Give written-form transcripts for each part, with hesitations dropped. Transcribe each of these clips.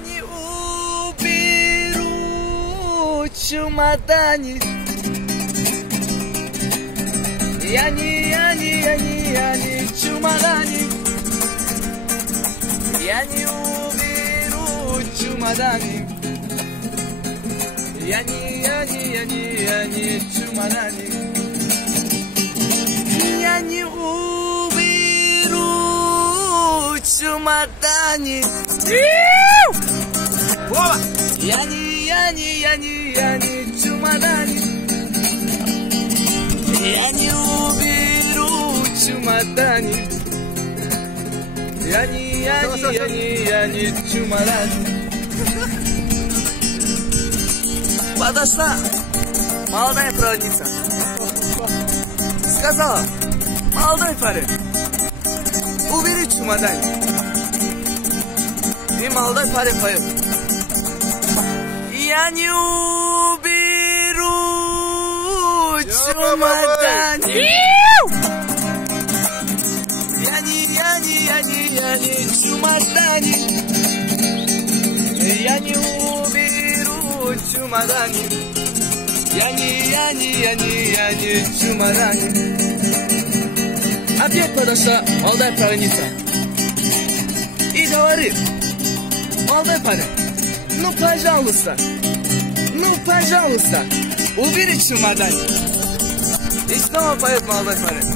не уберу чемоданчик. Я не чемоданчик. Я не уберу чемоданчик. Я не чемоданчик. Я не уберу чемоданчик. Вова! Я не чемоданчик. Я не уберу чемоданчик. Я не чемоданчик. Подошла молодая проводница. Сказала: молодой парень, убери чемоданчик. И молодой парень поет: я не уберу чемоданчик. Я не чемоданчик. Я не уберу чемоданчик. Я не чемоданчик. Опять подошла молодая проводница и говорит: молодой парень, ну пожалуйста, убери чемоданчик. И снова поет молодой парень: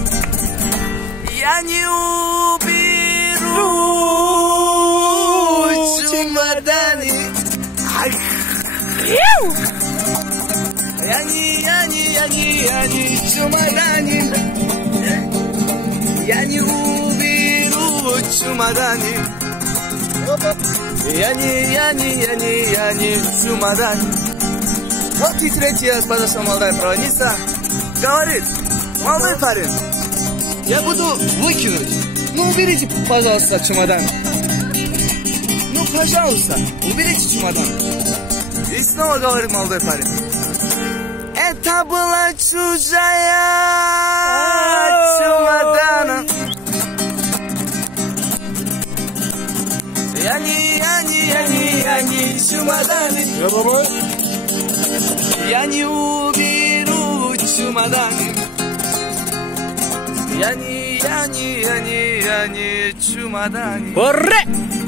я не уберу чемоданчик. Я не чемоданчик. Я не уберу чемоданчик. Я не чемоданчик. Вот и третий раз подошла молодая проводница, говорит: молодой парень, я буду выкинуть. Ну уберите, пожалуйста, чемодан. Ну пожалуйста, уберите чемодан. И снова говорит молодой парень: это была чужая чемодана. Я не чемоданчик. Я не уберу чемоданчик. Я не чемоданчик. Ура!